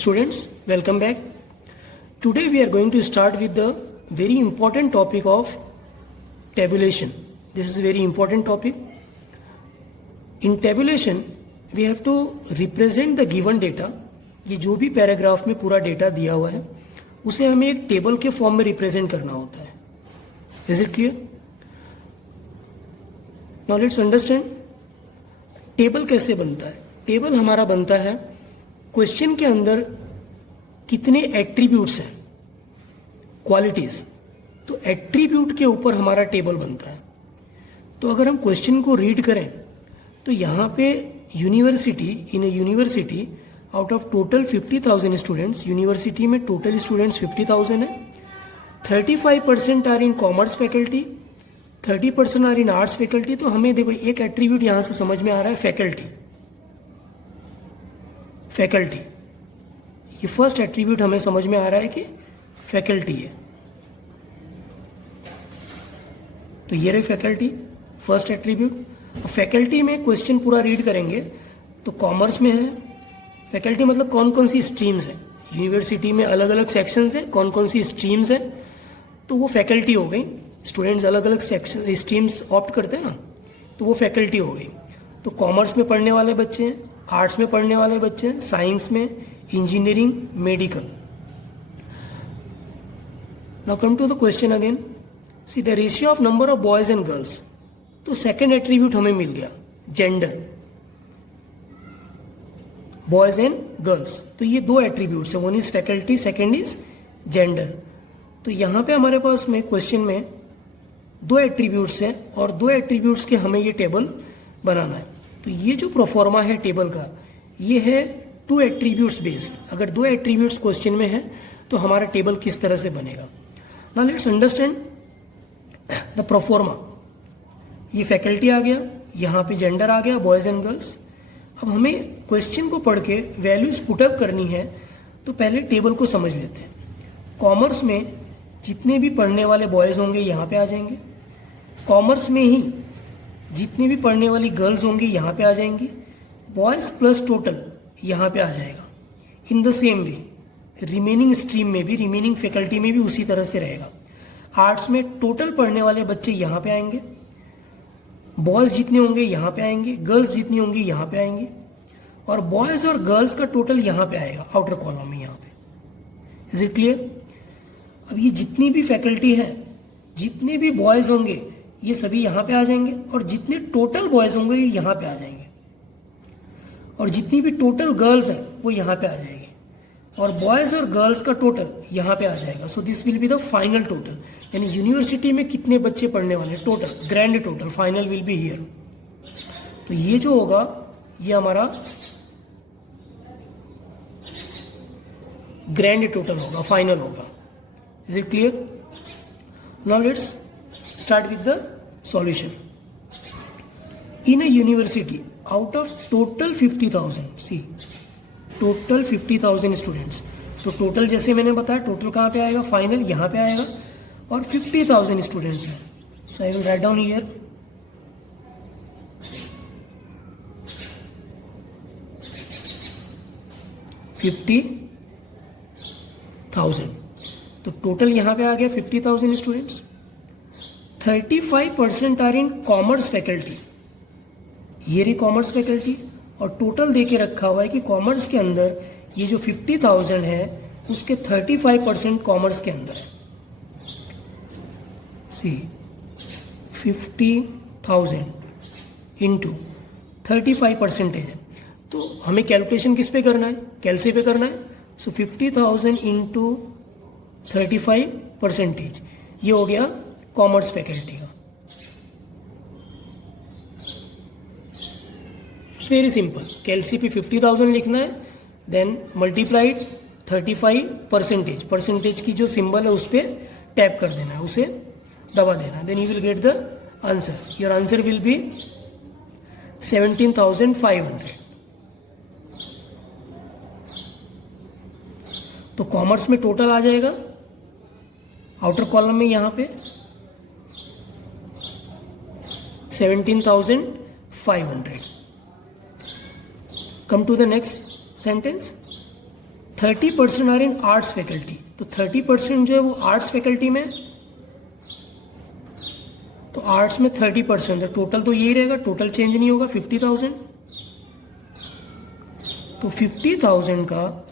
Students, welcome back. Today we are going to start with the very important topic of tabulation. This is a very important topic. In tabulation, we have to represent the given data. ये जो भी paragraph में पूरा data दिया हुआ है उसे हमें एक टेबल के फॉर्म में रिप्रेजेंट करना होता है. Is it clear? Now let's understand table कैसे बनता है. टेबल हमारा बनता है क्वेश्चन के अंदर कितने एट्रीब्यूट्स हैं, क्वालिटीज, तो एट्रीब्यूट के ऊपर हमारा टेबल बनता है. तो अगर हम क्वेश्चन को रीड करें तो यहाँ पे university, in university out of total 50,000 students, university में टोटल स्टूडेंट्स 50,000 है. 35% are in commerce faculty, 30% are in arts faculty. तो हमें देखो एक एट्रीब्यूट यहां से समझ में आ रहा है, फैकल्टी. फैकल्टी ये फर्स्ट एट्रीब्यूट हमें समझ में आ रहा है कि फैकल्टी है. तो ये रहे फैकल्टी, फर्स्ट एट्रीब्यूट. फैकल्टी में क्वेश्चन पूरा रीड करेंगे तो कॉमर्स में है. फैकल्टी मतलब कौन कौन सी स्ट्रीम्स है. यूनिवर्सिटी में अलग अलग सेक्शंस है, कौन कौन सी स्ट्रीम्स है, तो वो फैकल्टी हो गई. स्टूडेंट्स अलग अलग सेक्शन स्ट्रीम्स ऑप्ट करते हैं ना, तो वो फैकल्टी हो गई. तो कॉमर्स में पढ़ने वाले बच्चे हैं, आर्ट्स में पढ़ने वाले बच्चे हैं, साइंस में, engineering, medical. Now come to the question again. See the ratio of number of boys and girls. तो सेकेंड एट्रीब्यूट हमें मिल गया, जेंडर, बॉयज एंड गर्ल्स. तो ये दो एट्रीब्यूट्स है, one is faculty, second is gender. तो यहां पे हमारे पास में क्वेश्चन में दो एट्रीब्यूट्स है और दो एट्रीब्यूट्स के हमें ये टेबल बनाना है. तो ये जो प्रोफॉर्मा है टेबल का, ये है टू एट्रीब्यूट्स बेस्ड. अगर दो एट्रीब्यूट्स क्वेश्चन में है तो हमारा टेबल किस तरह से बनेगा. Now let's understand the proforma. ये फैकल्टी आ गया, यहाँ पे जेंडर आ गया, बॉयज एंड गर्ल्स. अब हमें क्वेश्चन को पढ़ के वैल्यूज पुटअप करनी है, तो पहले टेबल को समझ लेते हैं. कॉमर्स में जितने भी पढ़ने वाले बॉयज होंगे यहाँ पे आ जाएंगे. कॉमर्स में ही जितनी भी पढ़ने वाली गर्ल्स होंगी यहाँ पे आ जाएंगी. बॉयज प्लस टोटल यहाँ पे आ जाएगा. In the same way remaining stream में भी, रिमेनिंग फैकल्टी में भी उसी तरह से रहेगा. आर्ट्स में टोटल पढ़ने वाले बच्चे यहाँ पे आएंगे, बॉयज जितने होंगे यहाँ पे आएंगे, गर्ल्स जितनी होंगी यहाँ पे आएंगे, और बॉयज और गर्ल्स का टोटल यहाँ पे आएगा आउटर कॉलम में, यहाँ पे. Is it clear? अब ये जितनी भी फैकल्टी है, जितने भी बॉयज होंगे ये सभी यहाँ पे आ जाएंगे, और जितने टोटल बॉयज होंगे ये यहाँ पे आ जाएंगे, और जितनी भी टोटल गर्ल्स हैं वो यहाँ पे आ जाएंगे, और बॉयज और गर्ल्स का टोटल यहाँ पे आ जाएगा. So this will be the final total. यानी यूनिवर्सिटी में कितने बच्चे पढ़ने वाले, total, grand total, final will be here. तो ये जो होगा ये हमारा ग्रैंड टोटल होगा, फाइनल होगा. Is it clear? Now let's start with the solution. In a university, out of total 50,000, see, total 50,000 students. तो टोटल जैसे मैंने बताया, टोटल कहाँ पे आएगा, फाइनल यहाँ पे आएगा, और 50,000 स्टूडेंट्स हैं. So I will write down here 50,000. तो टोटल यहाँ पे आ गया 50,000 students. 35% are in commerce faculty. ये रही कॉमर्स फैकल्टी, और टोटल दे के रखा हुआ है कि कॉमर्स के अंदर ये जो 50,000 है उसके 35% कॉमर्स के अंदर है. सी 50,000 इंटू 35% है. तो हमें कैलकुलेशन किस पे करना है, कैलसी पे करना है. सो 50,000 इंटू 35%, ये हो गया कॉमर्स फैकल्टी का. वेरी सिंपल, कैलसी पे 50,000 लिखना है, देन मल्टीप्लाइड 35%. परसेंटेज की जो सिंबल है उस पर टैप कर देना है, उसे दबा देना, then you will get the answer. Your answer will be 17,500. तो कॉमर्स में टोटल आ जाएगा आउटर कॉलम में यहाँ पे 17,500. Come to the next sentence. 30% are in arts faculty, तो 30% जो है वो आर्ट्स फैकल्टी में, तो आर्ट्स में 30% है, टोटल तो यही रहेगा, टोटल चेंज नहीं होगा 50,000। तो 50,000 का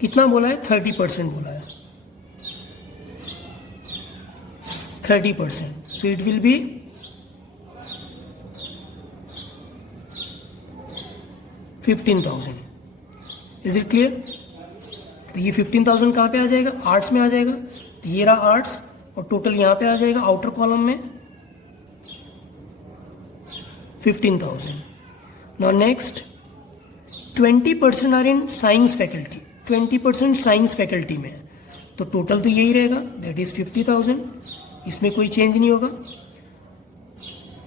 कितना बोला है, 30% बोला है, 30%, so it will be 15,000। Is it clear? तो ये 15,000 कहाँ पे आ जाएगा, आर्ट्स में आ जाएगा, तो ये रहा आर्ट्स, और टोटल यहाँ पे आ जाएगा आउटर कॉलम में 15,000। Now next 20% are in science faculty, 20% science faculty में है, तो टोटल तो यही रहेगा, दैट इज 50,000, इसमें कोई चेंज नहीं होगा।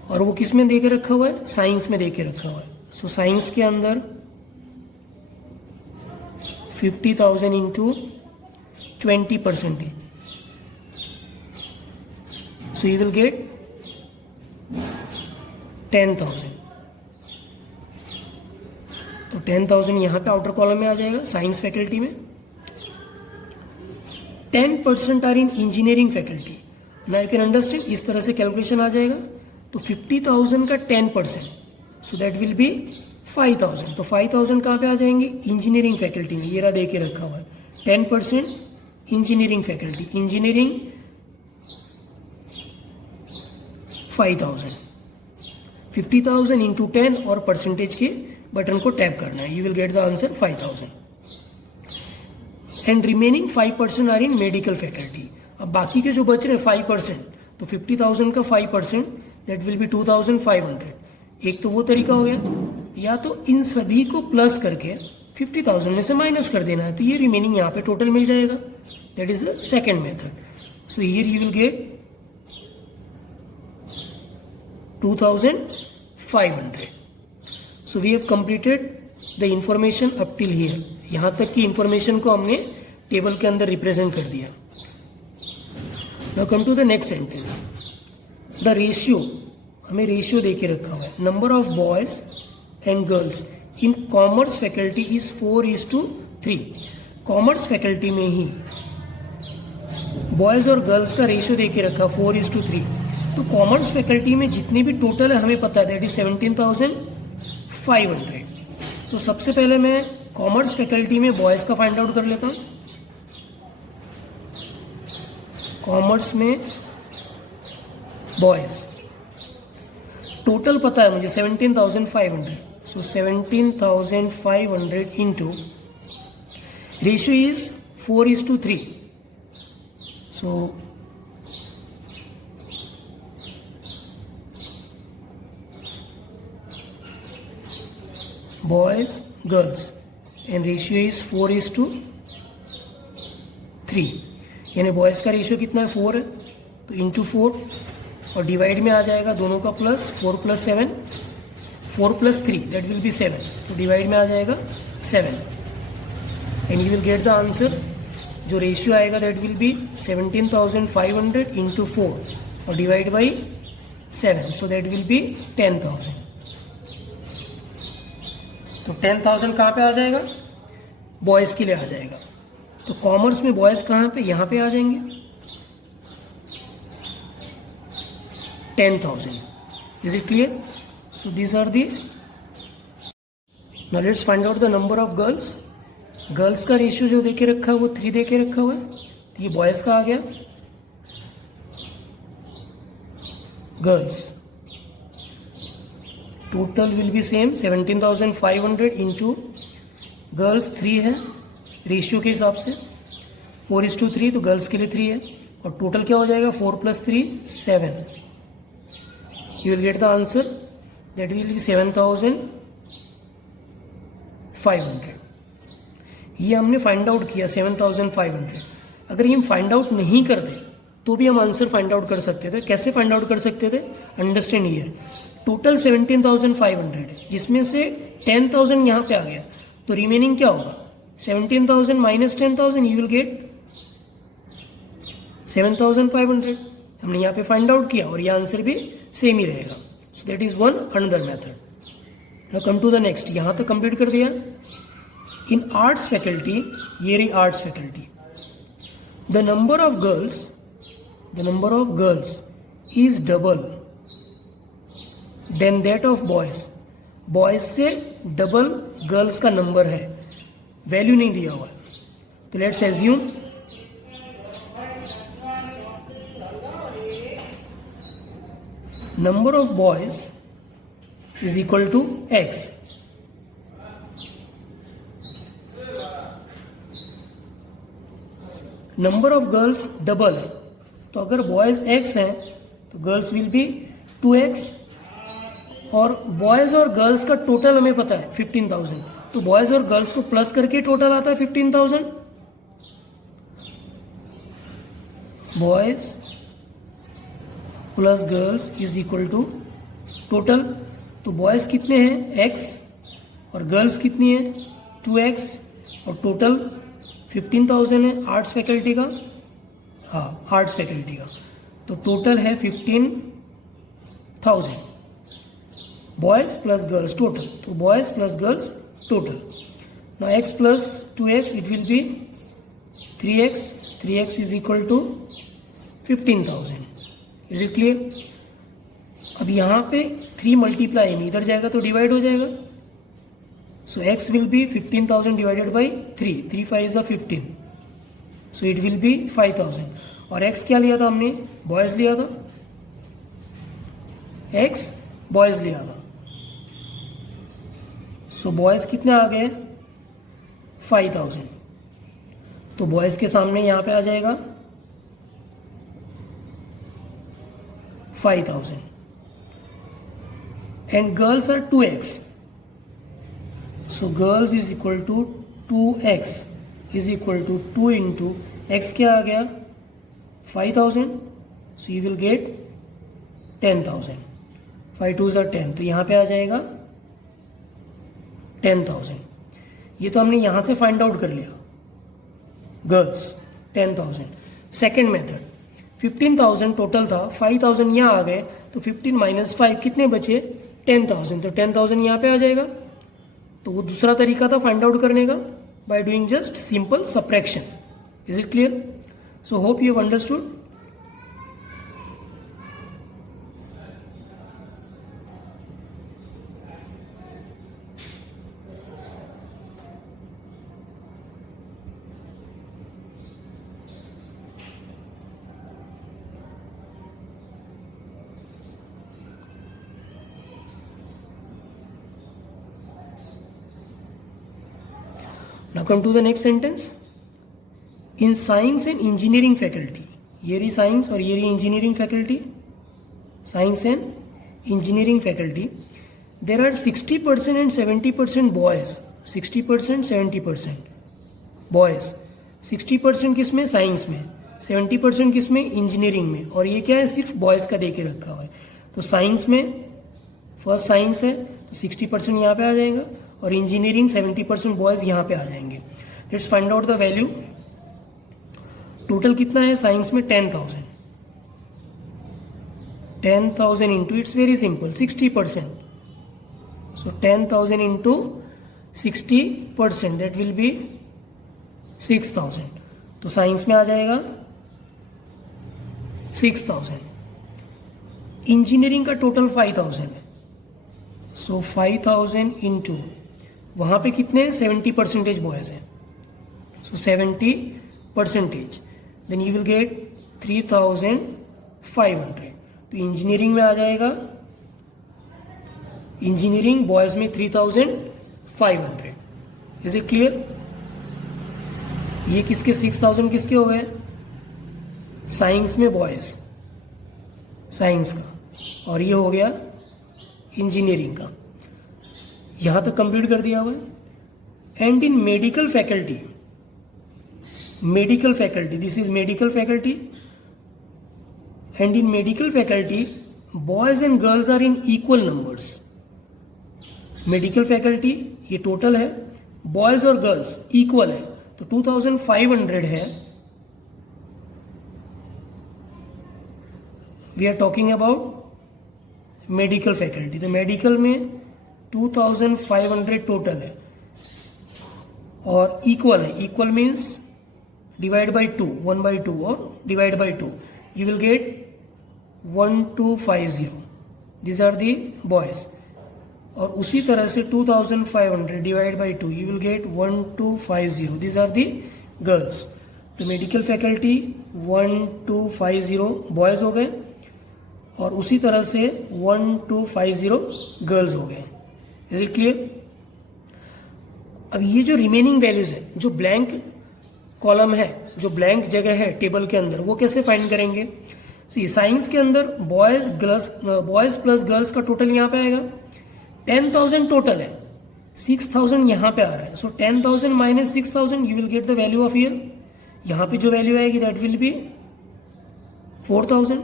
और वो किस में दे के रखा हुआ है, साइंस में दे के रखा हुआ है। सो साइंस के अंदर 50,000 into 20%, so you will get 10,000। तो 10,000 यहां पे आउटर कॉलम में आ जाएगा साइंस फैकल्टी में। 10% are in engineering faculty, now you can understand, इस तरह से कैलकुलेशन आ जाएगा। तो 50,000 का 10%, सो दैट विल बी 5,000। तो 5,000 कहाँ पे आ जाएंगे, इंजीनियरिंग फैकल्टी में, ये रहा दे के रखा हुआ है 10% इंजीनियरिंग फैकल्टी, इंजीनियरिंग 5,000, 50,000 इंटू 10 और परसेंटेज के बटन को टैप करना है, you will get the answer 5,000। And remaining 5% are in medical faculty. अब बाकी के जो बच रहे 5%, तो 50,000 का 5% दैट विल बी 2,500। एक तो वो तरीका हो गया, या तो इन सभी को प्लस करके 50,000 में से माइनस कर देना है, तो ये रिमेनिंग यहाँ पे टोटल मिल जाएगा, that is the second method. So here you will get 2,500। So we have completed the information up till here, यहां तक की इंफॉर्मेशन को हमने टेबल के अंदर रिप्रेजेंट कर दिया। Now come to the next sentence, the ratio, हमें रेशियो देके रखा हुआ है, number of boys and girls in commerce faculty is 4:3। Commerce faculty में ही बॉयज और गर्ल्स का रेशियो देके रखा 4:3। तो कॉमर्स फैकल्टी में जितने भी टोटल है हमें पता है, दैट इज 17,500। तो सबसे पहले मैं कॉमर्स फैकल्टी में बॉयज का फाइंड आउट कर लेता हूं। कॉमर्स में बॉयज टोटल पता है मुझे 17,500, सो 17,500 into ratio is 4:3, so boys girls and ratio is 4:3, यानी बॉयज का रेशियो कितना है 4 है, तो इंटू 4 और डिवाइड में आ जाएगा दोनों का प्लस, 4 + 7, 4 + 3 दैट विल बी 7, तो डिवाइड में आ जाएगा 7 and you will get the answer. जो रेशियो आएगा दैट विल बी 17,500 इंटू 4 और divide by 7, so that will be 10,000। तो 10,000 कहाँ पे आ जाएगा, बॉयज के लिए आ जाएगा। तो कॉमर्स में बॉयज कहाँ पे, यहाँ पे आ जाएंगे 10,000। Is it clear? So these are the. Now let's find out the number of girls. Girls का रेशियो जो देके रखा है वो 3 देके रखा हुआ है, तो ये बॉयज का आ गया। Girls total will be same 17,500 into girls 3 है रेशियो के हिसाब से, 4:3, तो गर्ल्स के लिए 3 है और टोटल क्या हो जाएगा 4 + 3 7, you will get the answer that will be 7,500। ये हमने फाइंड आउट किया 7,500। अगर ये हम फाइंड आउट नहीं करते तो भी हम आंसर फाइंड आउट कर सकते थे। कैसे फाइंड आउट कर सकते थे, अंडरस्टैंड हियर, टोटल 17,500 है, जिसमें से 10,000 यहाँ पे आ गया, तो रिमेनिंग क्या होगा 17,000 माइनस 10,000, यू विल गेट 7,500। हमने यहाँ पे फाइंड आउट किया और ये आंसर भी सेम ही रहेगा। So that is one another method. Now come to the next, यहाँ तक कंप्लीट कर दिया। इन आर्ट्स फैकल्टी, ये रही arts faculty, the number of girls is double than that of boys, boys से डबल गर्ल्स का नंबर है, वैल्यू नहीं दिया हुआ है, तो let's assume number of boys is equal to x, number of girls double है, तो अगर बॉयज एक्स हैं तो गर्ल्स विल बी 2x, और बॉयज और गर्ल्स का टोटल हमें पता है 15,000, तो बॉयज और गर्ल्स को प्लस करके टोटल आता है 15,000, boys plus girls is equal to total, तो बॉयज कितने हैं x और गर्ल्स कितनी है 2x, और टोटल 15,000 है आर्ट्स फैकल्टी का, हाँ आर्ट्स फैकल्टी का, तो टोटल है 15,000, बॉयज प्लस गर्ल्स टोटल, तो boys plus girls total, now x plus 2x it will be 3x is equal to 15,000, is it clear? अब यहाँ पे 3 मल्टीप्लाई में इधर जाएगा तो डिवाइड हो जाएगा, so x will be 15,000 divided by 3, 3 5 is 15, so it will be 5,000, और x क्या लिया था हमने, बॉयज लिया था, x बॉयज लिया था, सो बॉयज कितने आ गए 5,000, तो बॉयज के सामने यहां पे आ जाएगा 5,000, and girls are 2x, so girls is equal to 2x is equal to 2 into x क्या आ गया 5,000, so you will get 10,000, 5 2s are 10, तो यहां पे आ जाएगा 10,000, ये तो हमने यहां से फाइंड आउट कर लिया गर्ल्स 10,000। सेकेंड मेथड 15,000 टोटल था, 5,000 यहाँ आ गए, तो 15 माइनस 5 कितने बचे 10,000, तो 10,000 यहाँ पे आ जाएगा, तो वो दूसरा तरीका था फाइंड आउट करने का by doing just simple subtraction. Is it clear? So hope you have understood. Now come to the next sentence. In science and engineering faculty, ये रही science और ये रही engineering faculty, science and engineering faculty, there are 60% and 70% boys, 60% 70% boys, 60% किस में science में, 70% किस में इंजीनियरिंग में, और ये क्या है सिर्फ बॉयज़ का दे के रखा हुआ है। तो साइंस में फर्स्ट साइंस है तो 60% यहाँ पे आ जाएगा, और इंजीनियरिंग 70% बॉयज यहाँ पे आ जाएंगे। Let's find out the value. Total कितना है साइंस में 10,000, 10,000 into its very simple 60%, so 10,000 into 60% that will be 6,000, तो साइंस में आ जाएगा 6,000। इंजीनियरिंग का टोटल 5,000 है, सो 5,000 इंटू वहाँ पे कितने 70% बॉयज़ हैं, सो 70%, देन यू विल गेट 3,500। तो इंजीनियरिंग में आ जाएगा, इंजीनियरिंग बॉयज़ में 3,500। Is it clear? ये किसके 6,000 किसके हो गए, साइंस में बॉयज़ साइंस का, और ये हो गया इंजीनियरिंग का। यहां तक कंप्लीट कर दिया हुआ है। And in medical faculty, this is medical faculty, and in medical faculty boys and girls are in equal numbers. Medical faculty ये टोटल है, बॉयज और गर्ल्स इक्वल है, तो 2,500 है। We are talking about medical faculty, तो medical में 2,500 total है, और इक्वल है, इक्वल मीन्स डिवाइड बाई 2, 1/2 और divide by 2, you will get 1250. These are the boys. और उसी तरह से 2500 divide by 2, you will get 1250. These are the girls. तो मेडिकल फैकल्टी 1250 बॉयज हो गए और उसी तरह से 1250 गर्ल्स हो गए. Is it clear? अब ये जो रिमेनिंग वैल्यूज है, जो ब्लैंक कॉलम है, जो ब्लैंक जगह है टेबल के अंदर, वो कैसे फाइंड करेंगे? सी साइंस के अंदर बॉयज प्लस गर्ल्स का टोटल यहाँ पे आएगा. 10,000 टोटल है, 6,000 यहाँ पे आ रहा है. सो 10,000 minus 6,000 you will get the value of year. यहाँ पे जो वैल्यू आएगी that will be 4,000.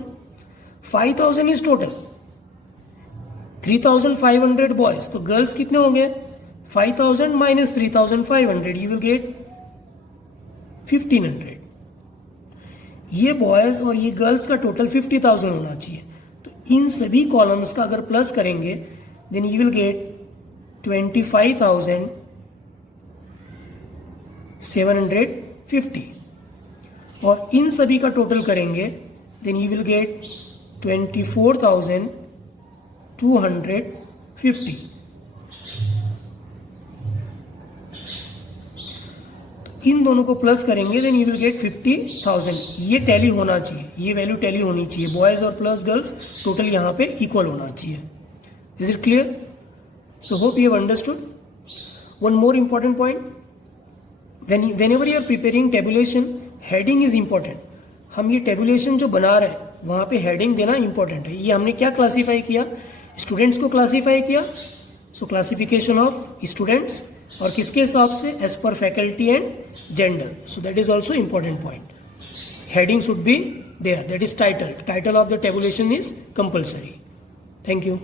5,000 is total, 3,500 boys. तो गर्ल्स कितने होंगे? 5,000 माइनस 3,500 यू विल गेट 1,500. ये बॉयज और ये गर्ल्स का टोटल 50,000 होना चाहिए. तो इन सभी कॉलम्स का अगर प्लस करेंगे देन यू विल गेट 25,750 और इन सभी का टोटल करेंगे देन यू विल गेट 24,250. इन दोनों को प्लस करेंगे देन यू विल गेट 50,000. ये टैली होना चाहिए, ये वैल्यू टैली होनी चाहिए. बॉयज और प्लस गर्ल्स टोटल यहाँ पे इक्वल होना चाहिए. Is it clear? So hope you have understood. One more important point, whenever you are preparing tabulation, heading is important. हम ये टेबुलेशन जो बना रहे हैं वहां पे हेडिंग देना इंपॉर्टेंट है. ये हमने क्या क्लासीफाई किया? स्टूडेंट्स को क्लासीफाई किया. सो क्लासिफिकेशन ऑफ स्टूडेंट्स और किसके हिसाब से? एज पर faculty and gender. So that is also important point. Heading should be there, that is title. Title of the tabulation is compulsory. Thank you.